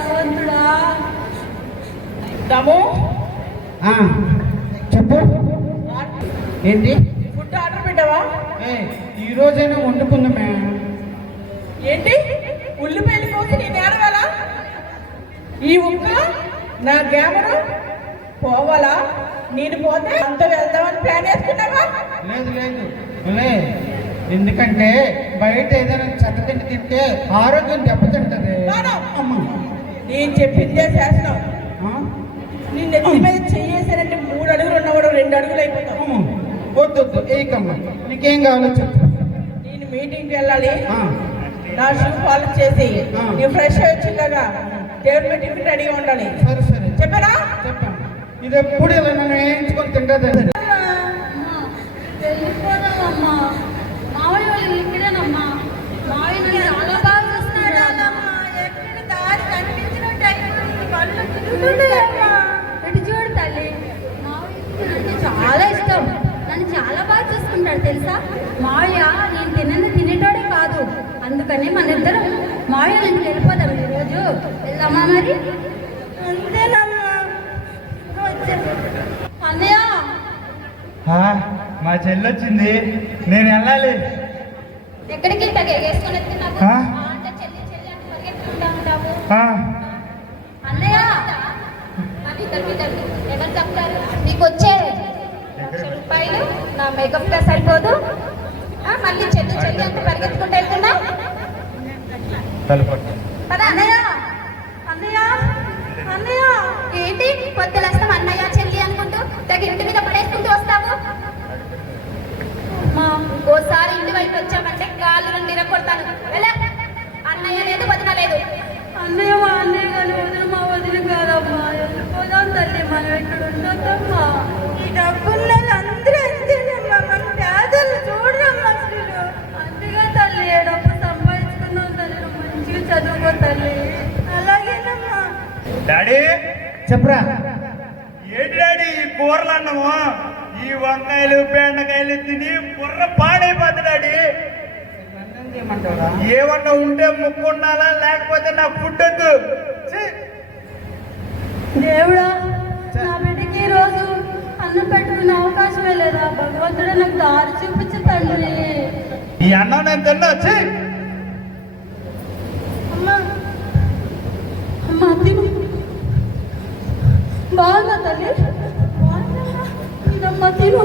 భగవంతుడా. రాము చెప్పు. ఏంటి? ఫుడ్ ఆర్డర్ పెట్టావా? ఈ రోజైనా వండుకుందామే. ఏంటి ఉల్లిపాయల కోసం నీ నేరవాల? ఈ ఉక్క నా గ్యామరు పోవాలా? నేను పోతే అంత వెళ్దామని ప్లాన్ వేసుకున్నావా? లేదు లేదు ఎందుకంటే బయట ఏదైనా చెత్త తిండి తింటే ఆరోగ్యం దెబ్బతింటది. నేను చెప్పిందే చేస్తాం. నీ నెత్తి మీద చెయ్యేసానంటే 3 అడుగులు ఉన్నవాడు 2 అడుగులు అయిపోతావు. వద్దు ఏకమ్మా, నీకేం కావాలో చెప్పు. నేను మీటింగ్కి వెళ్ళాలి. నా షూ పాలిష్ చేసి నీ ఫ్రెష్ వచ్చిందాగా దేవుడి టిఫిన్ రెడీగా ఉండాలి. సరే చెప్పారా? చెప్పాను. ఇది ఎప్పుడు ఇలా నన్ను వేయించుకొని తింటది. వెళ్ళిపోదామమ్మా. మావయ్య వాళ్ళు ఇక్కడేనమ్మా. మావయ్య చాలా బాగా చూస్తున్నాడు. ఎక్కడ దారి కనిపించినట్టు అయిపోయింది. కళ్ళు తిరుగుతున్నాయమ్మా. ఇటు చూడు తల్లి, మావయ్య అంటే చాలా ఇష్టం. నన్ను చాలా బాగా చూసుకుంటాడు తెలుసా. మావయ్య నేను తినేటోడే కాదు. అందుకని మన ఇద్దరం మావయ్య నేను వెళ్ళిపోదాం. ఈరోజు వెళ్దామా మరి? అంతేనమ్మా. అన్నయ్య మా చెల్లొచ్చింది, నేను వెళ్ళాలి. ఎక్కడికి వేసుకొని అన్నయ్య ఎవరు చెప్తారు? నీకు వచ్చే 1,00,000 రూపాయలు నా మేకప్ గా సరిపోదు. మళ్ళీ చెల్లి అంత పరిగెత్తుకుంటూ వెళ్తున్నా. అన్నయ్య అన్నయ్య ఏంటి పొద్దులు వస్తాం అన్నయ్య చెల్లి అనుకుంటూ ఇంటి మీద పడేసుకుంటూ వస్తావు. ఓసారి ఇంటి వైపు వచ్చామంటే కాళ్ళు నుండి కొడతాను. అన్నయ్య లేదు వదిన లేదు. అన్నయ్య మా అన్నయ్య కానీ వదిన మా వదిన కాదమ్మా. వెళ్ళిపోదాం తల్లి, మనం ఇక్కడ ఉండొద్దమ్మా. ఈ డబ్బున్న అందరూ అంతేనమ్మా. మన పేదలు చూడరమ్మా. అందుగా తల్లి డబ్బు సంపాదించుకుందాం తల్లి. మంచిగా చదువుకో తల్లి. అలాగేనమ్మా. డాడీ చెప్పరా. ఏంటి డాడీ ఈ కూరలు అన్నము? ఈ వంకాయలు బెండకాయలు తిని బుర్ర పాడైపోద్ది డాడీ. ఏమన్నా ఉంటే ముక్కుండాలా, లేకపోతే నా ఫుడ్ వద్దు. దేవుడా, నా బిడ్డకి ఈ రోజు అన్నం పెట్టుకునే అవకాశమే లేదా? భగవంతుడే నాకు దారి చూపించు తండ్రి. ఈ అన్నం నేను తిన్నా. అమ్మా తిను. బాగుందా తల్లి? తినమ్మా తిను.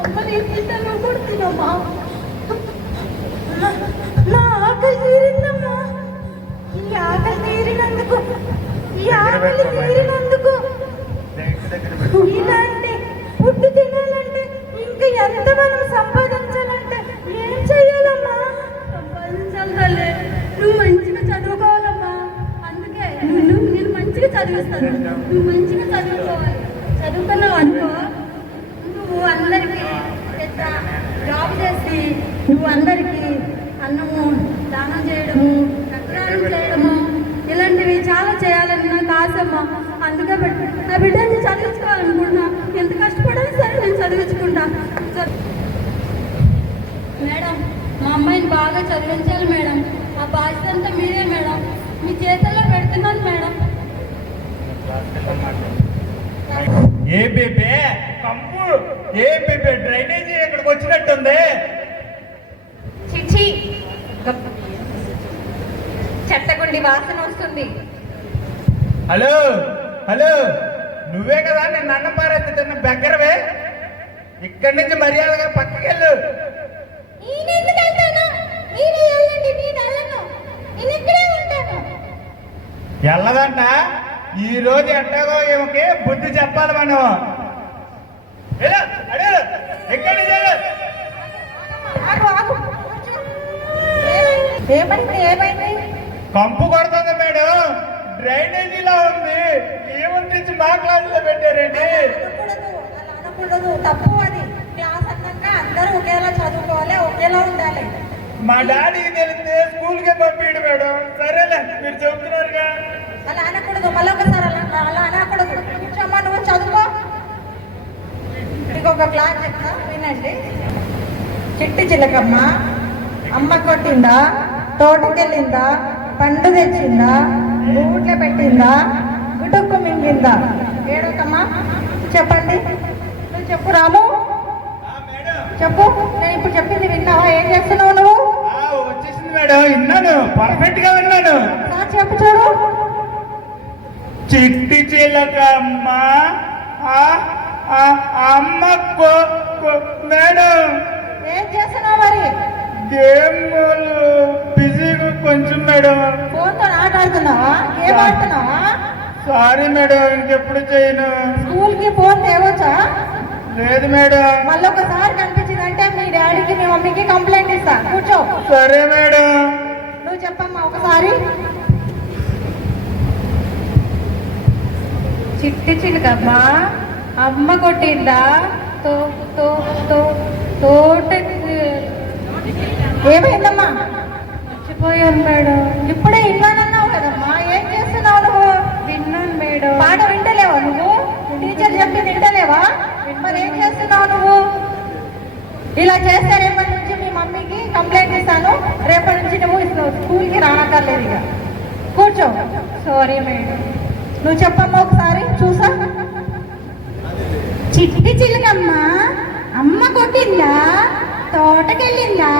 అమ్మ నేను తింటాను కూడా తినమ్మా. నా ఆకలి తీరిందమ్మా. ఈ ఆకలి తీరినందుకు ఇలాంటి ఫుడ్ తినాలంటే ఇంకా ఎంత మనం సంపాదించాలంటే ఏం చెయ్యాలమ్మా? సంపాదించాలి తల్లి. నువ్వు మంచిగా చదువుకోవాలమ్మా. అందుకే నేను మంచిగా చదివిస్తాను. నువ్వు మంచిగా చదువుకోవాలి. చదువుకున్నావు అనుకో, నువ్వు అందరికీ పెద్ద జాబ్ చేసి నువ్వు అందరికీ అన్నము దానం చేయడము, రక్తదానం చేయడము, ఇలాంటివి చాలా చేయాలని నాకు ఆశమ్మా. అందుకే నా బిడ్డని చదివించుకోవాలనుకుంటున్నా. ఎంత కష్టపడాలి సరే నేను చదివించుకుంటా. మేడం, మా అమ్మాయిని బాగా చదివించాలి మేడం. ఆ బాధ్యత అంతా మీరే మేడం. మీ చేతుల్లో పెడుతున్నాను మేడం. ఏ బేబే కంపు, ఏ బేబే డ్రైనేజీ ఇక్కడికి వచ్చినట్టుంది. చిచి చెత్తగుండి వాసన వస్తుంది. హలో నువ్వే కదా నేను అన్నం పారేస్తున్న దగ్గరవే. ఇక్కడి నుంచి మర్యాదగా పక్కకెళ్ళు. వెళ్ళదంట. ఈ రోజు ఎట్టాగో ఏమకి బుద్ధి చెప్పాలి మనం. ఎక్కడి కంపు కొడుతుంది మేడం. డ్రైనేజీలో ఉంది. ఏముంది మా క్లాసులో పెట్టారండి. తప్పు అది. క్లాస్ అన్నాక అందరూ ఒకేలా చదువుకోవాలి, ఒకేలా ఉండాలి. మా డాడీకి తెలిస్తే స్కూల్కే పంపించడు మేడం. సరేలే మీరు చెబుతున్నారుగా. అలా అనకూడదు. మళ్ళీ ఒకసారి అలా అనకూడదు. కూర్చోమ్మా, నువ్వు చదువుకో. ఇంకొక క్లాస్ చెప్తా వినండి. చిట్టి చిలకమ్మ అమ్మ కొట్టిందా, తోటకెళ్ళిందా, పండు తెచ్చిందా, గూట్లో పెట్టిందా గుటుక్కు మింగిందా ఏడోకమ్మా చెప్పండి నువ్వు చెప్పు రాము మేడం చెప్పు నేను ఇప్పుడు చెప్పింది విన్నావా ఏం చేస్తున్నావు నువ్వు వచ్చేసింది మేడం, విన్నాను, పర్ఫెక్ట్ గా విన్నాను. ఒకసారి చెప్పు చూడు చిట్టి చిలకమ్మ ఆ, ఆ, అమ్మ మేడం ఏం చేస్తున్నావు మరి గేమ్ బిజీగా కొంచెం మేడం. ఫోన్తో ఆట ఆడుతున్నావా ఏం ఆడుతున్నావా సారీ మేడం, ఇంకెప్పుడు చేయను. స్కూల్ కి ఫోన్ తేవచ్చా లేదు మేడం. మళ్ళీ ఒకసారి కనిపించిందంటే మీ డాడీకి మీ మమ్మీకి కంప్లైంట్ ఇస్తా కూర్చో సరే మేడం. నువ్వు చెప్పమ్మా ఒకసారి చిట్టి చిలుకమ్మా అమ్మ కొట్టిందా తో తో తో తోట ఏమైందమ్మా మర్చిపోయాను మేడం ఇప్పుడే విన్నానన్నావు కదమ్మా ఏం చేస్తున్నావు నువ్వు విన్నాను మేడం పాట వింటలేవా నువ్వు టీచర్ చెప్పి వింటలేవా మరి ఏం చేస్తున్నావు నువ్వు ఇలా చేస్తే రేపటి నుంచి మీ మమ్మీకి కంప్లైంట్ ఇస్తాను రేపటి నుంచి నువ్వు స్కూల్కి రానక్కర్లేదు ఇక కూర్చో సారీ మేడం నువ్వు చెప్పమ్మా ఒకసారి చూసా చిట్టి చిలుకమ్మ అమ్మ కొట్టిందా తోటకెళ్ళిందా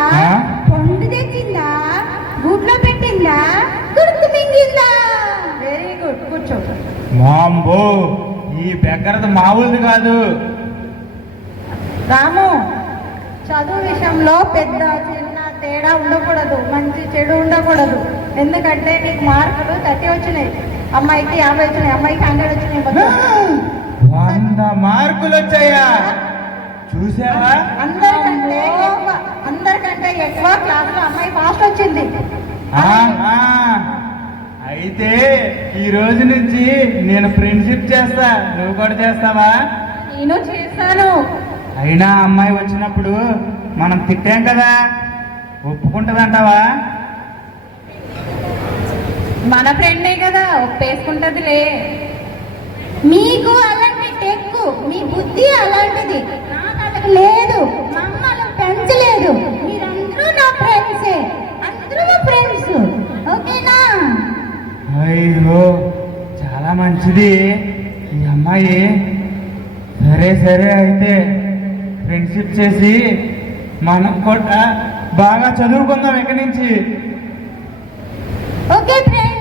పండు తెచ్చిందా గుడ్లో పెట్టిందా గుర్తు మింగిందా వెరీ గుడ్ కూర్చో మాంబో ఈ బెగ్గరది మామూలుది కాదు. రాము చదువు విషయంలో పెద్ద చిన్న తేడా ఉండకూడదు మంచి చెడు ఉండకూడదు ఎందుకంటే నీకు మార్కులు 30 వచ్చినాయి అమ్మాయికి 50 వచ్చినాయి అమ్మాయికి 100 వచ్చినాయి మొత్తం. 100 మార్కులు వచ్చాయా? చూసావా? అందరికంటే ఎక్కువ క్లాసులో అమ్మాయి ఫాస్ట్ వచ్చింది ఆహా. అయితే ఈ రోజు నుంచి నేను ఫ్రెండ్షిప్ చేస్తా, నువ్వు కూడా చేస్తావా? నేను చేస్తాను అయినా అమ్మాయి వచ్చినప్పుడు మనం తిట్టాం కదా, ఒప్పుకుంటదంటావా? మన ఫ్రెండే కదా ఒప్పేసుకుంటదిలే మీకు అలాంటి టెక్కు మీ బుద్ధి అలాంటిది నాకు అలా లేదు మమ్మల్ని పెంచలేదు మీరందరూ నా ఫ్రెండ్సే అందరూ నా ఫ్రెండ్స్ ఓకేనా అయ్యో చాలా మంచిది ఈ అమ్మాయి. సరే సరే అయితే ఫ్రెండ్షిప్ చేసి మనం కూడా బాగా చదువుకుందాం ఇక్కడి నుంచి. Okay friends